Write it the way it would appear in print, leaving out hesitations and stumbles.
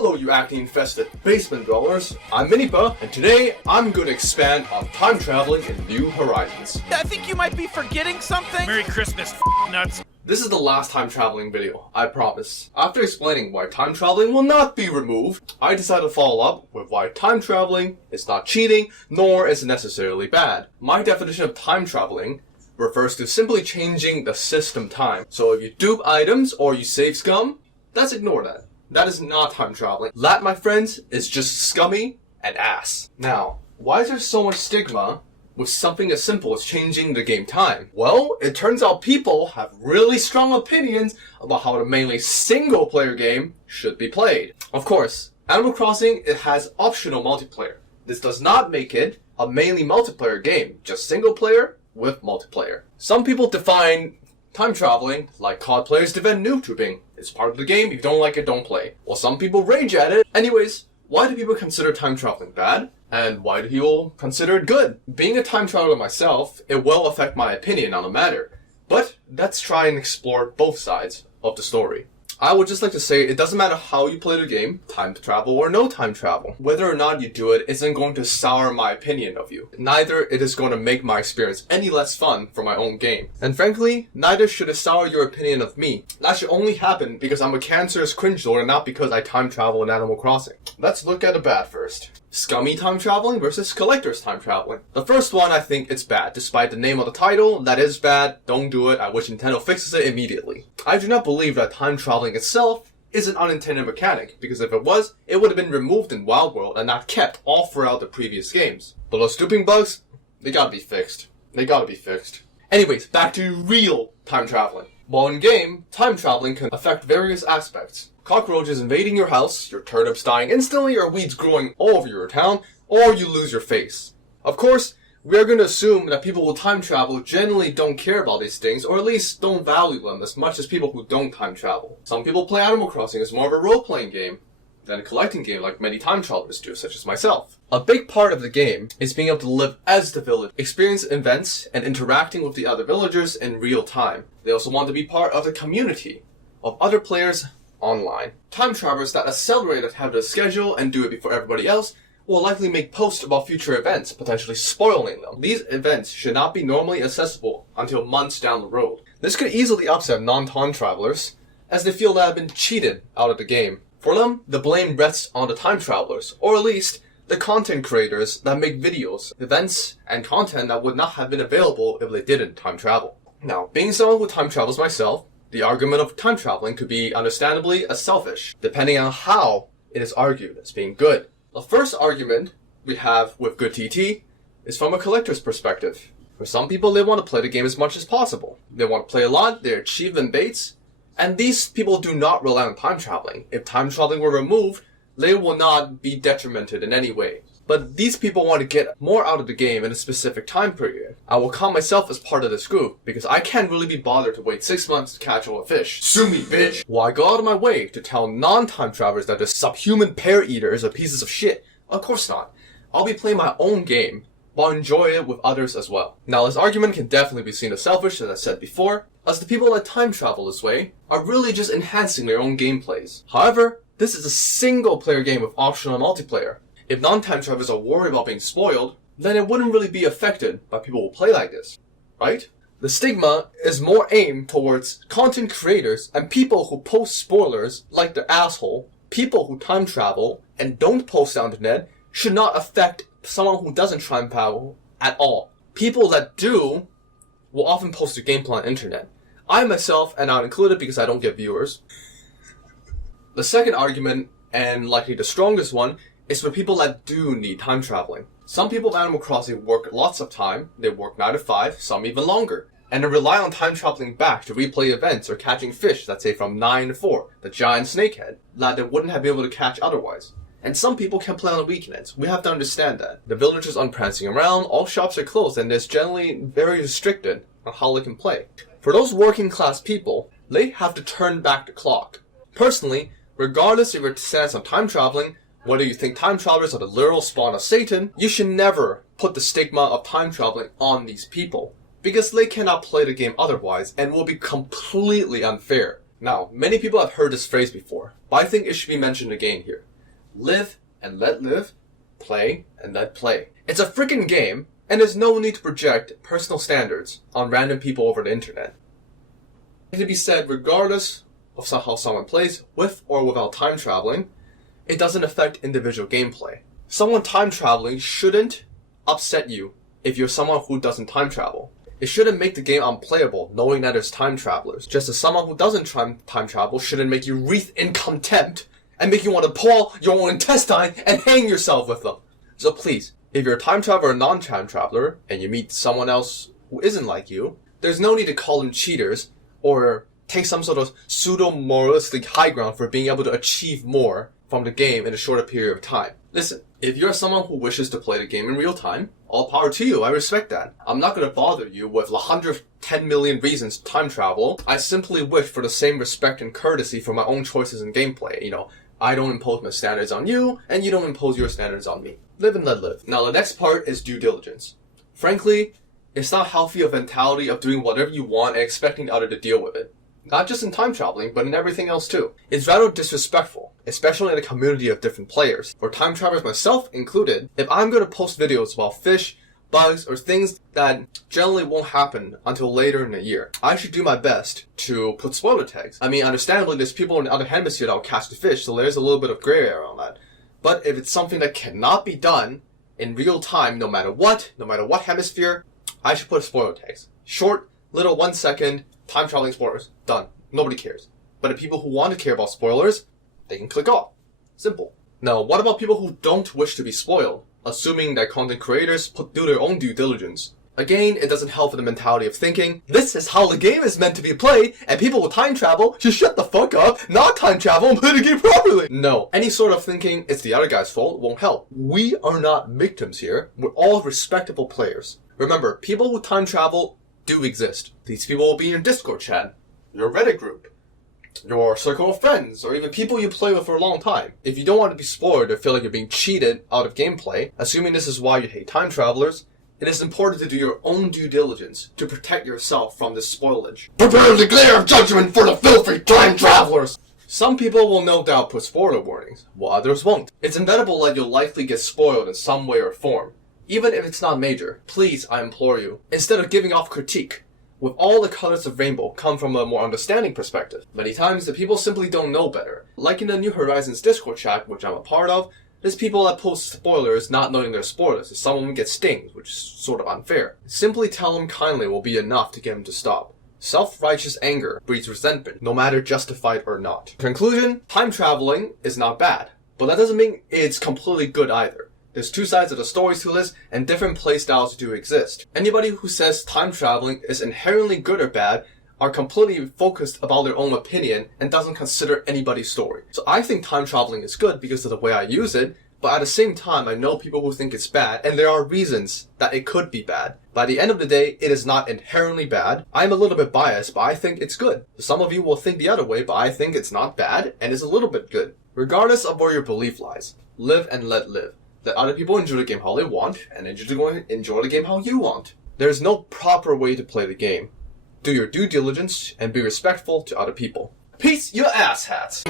Hello you acne-infested basement dwellers, I'm Minipa, and today I'm going to expand on time traveling in New Horizons. I think you might be forgetting something. Merry Christmas, nuts. This is the last time traveling video, I promise. After explaining why time traveling will not be removed, I decided to follow up with why time traveling is not cheating, nor is it necessarily bad. My definition of time traveling refers to simply changing the system time. So if you dupe items or you save scum, let's ignore that. That is not time traveling. That, my friends, is just scummy and ass. Now, why is there so much stigma with something as simple as changing the game time? Well, it turns out people have really strong opinions about how the mainly single-player game should be played. Of course, Animal Crossing, it has optional multiplayer. This does not make it a mainly multiplayer game, just single-player with multiplayer. Some people define time traveling like COD players defend noob tubing. It's part of the game, if you don't like it, don't play. Well, some people rage at it. Anyways, why do people consider time traveling bad? And why do people consider it good? Being a time traveler myself, it will affect my opinion on the matter. But let's try and explore both sides of the story. I would just like to say, it doesn't matter how you play the game, time travel or no time travel. Whether or not you do it isn't going to sour my opinion of you. Neither it is going to make my experience any less fun for my own game. And frankly, neither should it sour your opinion of me. That should only happen because I'm a cancerous cringe lord and not because I time travel in Animal Crossing. Let's look at the bad first. Scummy time traveling versus collector's time traveling. The first one, I think it's bad. Despite the name of the title, that is bad. Don't do it. I wish Nintendo fixes it immediately. I do not believe that time traveling itself is an unintended mechanic, because if it was, it would have been removed in Wild World and not kept all throughout the previous games. But those duping bugs, they gotta be fixed. They gotta be fixed. Anyways, back to real time traveling. While in game, time traveling can affect various aspects. Cockroaches invading your house, your turnips dying instantly, or weeds growing all over your town, or you lose your face. Of course, we are going to assume that people who time travel generally don't care about these things, or at least don't value them as much as people who don't time travel. Some people play Animal Crossing as more of a role-playing game than a collecting game like many time travelers do, such as myself. A big part of the game is being able to live as the village, experience events, and interacting with the other villagers in real time. They also want to be part of the community of other players online. Time travelers that accelerate ahead of the schedule and do it before everybody else will likely make posts about future events, potentially spoiling them. These events should not be normally accessible until months down the road. This could easily upset non-time travelers, as they feel they have been cheated out of the game. For them, the blame rests on the time travelers, or at least the content creators that make videos, events, and content that would not have been available if they didn't time travel. Now, being someone who time travels myself, the argument of time traveling could be understandably as selfish, depending on how it is argued as being good. The first argument we have with good TT is from a collector's perspective. For some people, they want to play the game as much as possible. They want to play a lot, they're achievement baits, and these people do not rely on time traveling. If time traveling were removed, they will not be detrimented in any way. But these people want to get more out of the game in a specific time period. I will count myself as part of this group, because I can't really be bothered to wait 6 months to catch all the fish. Sue me, bitch! While I go out of my way to tell non-time travelers that they're subhuman pear eaters or pieces of shit, of course not. I'll be playing my own game, while enjoying it with others as well. Now, this argument can definitely be seen as selfish, as I said before, as the people that time travel this way are really just enhancing their own gameplays. However, this is a single-player game with optional multiplayer. If non-time travelers are worried about being spoiled, then it wouldn't really be affected by people who play like this, right? The stigma is more aimed towards content creators and people who post spoilers like the asshole. People who time travel and don't post on the internet should not affect someone who doesn't time travel at all. People that do will often post their gameplay on the internet. I myself am not included because I don't get viewers. The second argument, and likely the strongest one, is for people that do need time traveling. Some people of Animal Crossing work lots of time, they work 9 to 5, some even longer, and they rely on time traveling back to replay events or catching fish, let's say from 9 to 4, the giant snakehead, that they wouldn't have been able to catch otherwise. And some people can play on the weekends. We have to understand that. The villagers aren't prancing around, all shops are closed, and it's generally very restricted on how they can play. For those working class people, they have to turn back the clock. Personally, regardless of your stance on time traveling, whether you think time travelers are the literal spawn of Satan, you should never put the stigma of time traveling on these people, because they cannot play the game otherwise and will be completely unfair. Now, many people have heard this phrase before, but I think it should be mentioned again here. Live and let live, play and let play. It's a freaking game, and there's no need to project personal standards on random people over the internet. It can be said regardless of how someone plays, with or without time traveling, it doesn't affect individual gameplay. Someone time traveling shouldn't upset you if you're someone who doesn't time travel. It shouldn't make the game unplayable knowing that there's time travelers. Just as someone who doesn't time travel shouldn't make you wreath in contempt and make you want to pull your own intestine and hang yourself with them. So please, if you're a time traveler or non-time traveler and you meet someone else who isn't like you, there's no need to call them cheaters or take some sort of pseudo-moralistic high ground for being able to achieve more from the game in a shorter period of time. Listen, if you're someone who wishes to play the game in real time, all power to you, I respect that. I'm not going to bother you with 110 million reasons to time travel. I simply wish for the same respect and courtesy for my own choices in gameplay. You know, I don't impose my standards on you, and you don't impose your standards on me. Live and let live. Now the next part is due diligence. Frankly, it's not healthy a mentality of doing whatever you want and expecting the other to deal with it. Not just in time traveling, but in everything else too. It's rather disrespectful, especially in a community of different players. For time travelers, myself included, if I'm going to post videos about fish, bugs, or things that generally won't happen until later in the year, I should do my best to put spoiler tags. I mean, understandably, there's people in the other hemisphere that will catch the fish, so there's a little bit of gray area on that. But if it's something that cannot be done in real time, no matter what hemisphere, I should put spoiler tags. Short, little 1 second, time traveling spoilers. Done. Nobody cares. But the people who want to care about spoilers, they can click off. Simple. Now, what about people who don't wish to be spoiled, assuming that content creators do their own due diligence? Again, it doesn't help with the mentality of thinking, this is how the game is meant to be played, and people with time travel should shut the fuck up, not time travel, and play the game properly. No. Any sort of thinking it's the other guy's fault won't help. We are not victims here. We're all respectable players. Remember, people who time travel do exist. These people will be in your Discord chat, your Reddit group, your circle of friends, or even people you play with for a long time. If you don't want to be spoiled or feel like you're being cheated out of gameplay, assuming this is why you hate time travelers, it is important to do your own due diligence to protect yourself from this spoilage. Prepare the glare of judgment for the filthy time travelers! Some people will no doubt put spoiler warnings, while others won't. It's inevitable that you'll likely get spoiled in some way or form. Even if it's not major, please, I implore you, instead of giving off critique, with all the colors of rainbow come from a more understanding perspective. Many times, the people simply don't know better. Like in the New Horizons Discord chat, which I'm a part of, there's people that post spoilers not knowing they're spoilers, and some of them get stings, which is sort of unfair. Simply tell them kindly will be enough to get them to stop. Self-righteous anger breeds resentment, no matter justified or not. Conclusion, time traveling is not bad, but that doesn't mean it's completely good either. There's two sides of the story to this, and different playstyles do exist. Anybody who says time traveling is inherently good or bad are completely focused about their own opinion and doesn't consider anybody's story. So I think time traveling is good because of the way I use it, but at the same time I know people who think it's bad, and there are reasons that it could be bad. By the end of the day, it is not inherently bad. I'm a little bit biased, but I think it's good. Some of you will think the other way, but I think it's not bad, and it's a little bit good. Regardless of where your belief lies, live and let live. Let other people enjoy the game how they want, and enjoy the game how you want. There's no proper way to play the game. Do your due diligence and be respectful to other people. Peace, your asshats!